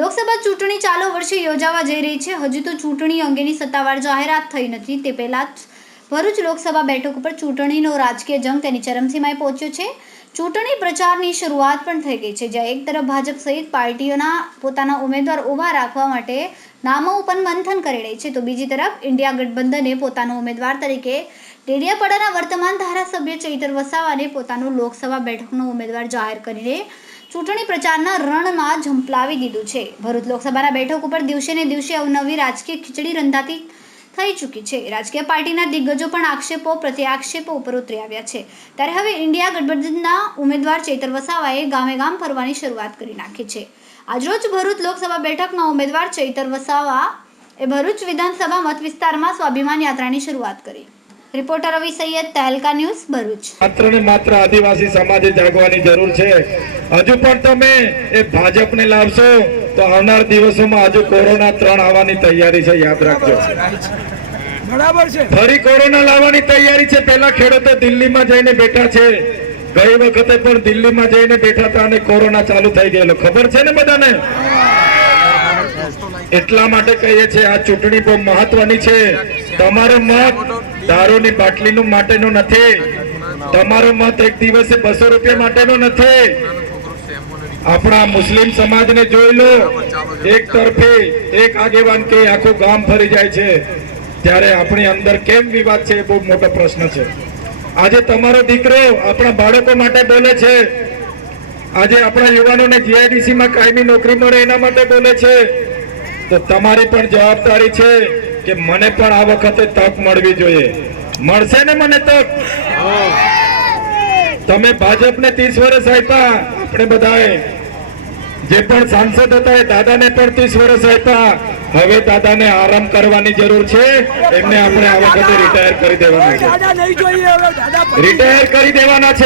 લોકસભા ચૂંટણી ચાલુ વર્ષે યોજાવા જઈ રહી છે. હજી તો ચૂંટણી અંગેની સત્તાવાર જાહેરાત થઈ નથી. તે પહેલા જ ભરૂચ લોકસભા બેઠક ઉપર ચૂંટણીનો રાજકીય જંગ તેની ચરમસીમાએ પહોંચ્યો છે. ચૂંટણી પ્રચારની શરૂઆત પણ થઈ ગઈ છે, જ્યાં એક તરફ ભાજપ સહિત પાર્ટીઓના પોતાના ઉમેદવાર ઊભા રાખવા માટે નામો ઉપર મંથન કરી રહી છે, તો બીજી તરફ ઇન્ડિયા ગઠબંધને પોતાનો ઉમેદવાર તરીકે ડેડિયાપાડાના વર્તમાન ધારાસભ્ય ચૈતર વસાવાને પોતાનું લોકસભા બેઠકનો ઉમેદવાર જાહેર કરીને ચૂંટણી પ્રચારના રણમાં ઝંપલાવી દીધું છે. ભરૂચ લોકસભાના બેઠક ઉપર દિવસે ને દિવસે અવનવી રાજકીય ખીચડી રંધાતી થઈ ચૂકી છે. રાજકીય પાર્ટીના દિગ્ગજો પણ આક્ષેપો પ્રત્યે આક્ષેપો ઉપર ઉતરી આવ્યા છે. ત્યારે હવે ઇન્ડિયા ગઠબંધનના ઉમેદવાર ચૈતર વસાવાએ ગામે ગામ ફરવાની શરૂઆત કરી નાખી છે. આજરોજ ભરૂચ લોકસભા બેઠકના ઉમેદવાર ચૈતર વસાવા એ ભરૂચ વિધાનસભા મત વિસ્તારમાં સ્વાભિમાન યાત્રાની શરૂઆત કરી. Reporter Ravi Saiyad Tehelka news Bharuch. માત્ર ને માત્ર આદિવાસી સમાજે જાગવાની જરૂર છે. હજુ પણ તમે એ ભાજપને લાવશો તો આવનાર દિવસોમાં હજુ કોરોના ત્રણ આવવાની તૈયારી છે યાદ રાખજો. બરાબર છે. ફરી કોરોના લાવવાની તૈયારી છે. પેલા ખેડૂતો દિલ્હીમાં જઈને બેઠા છે. ગઈ વખતે પણ દિલ્હીમાં જઈને બેઠા હતા અને કોરોના ચાલુ થઈ ગયેલો. ખબર છે ને બધાને? એટલા માટે કહીએ છીએ આ ચૂંટણી બહુ મહત્વની છે. તમારો મત દારૂની બાટલીનું માટેનું નથી. તમારો મત એક દિવસે બસો રૂપિયા માટેનો નથી. આપણા મુસ્લિમ સમાજને જોઈ લો. એક તરફી એક આગેવાન કે આખું ગામ ફરી જાય છે. ત્યારે આપણી અંદર કેમ વિવાદ છે એ બહુ મોટો પ્રશ્ન છે. આજે તમારો દીકરો આપણા બાળકો માટે બોલે છે. આજે આપણા યુવાનોને જીઆઈડીસી માં કાયમી નોકરી મળે એના માટે બોલે છે. તો તમારી પણ જવાબદારી છે. કે મને પણ આ વખતે તક મળવી જોઈએ. મળશે ને મને તક? તમે ભાજપને ત્રીસ વર્ષ આપ્યા આપણે બધાએ. જે પણ સાંસદ હતા એ દાદાને પણ ત્રીસ વર્ષ આપ્યા. હવે દાદાને આરામ કરવાની જરૂર છે. એમને આપણે આ વખતે રિટાયર કરી દેવાના છે. રિટાયર કરી દેવાના છે.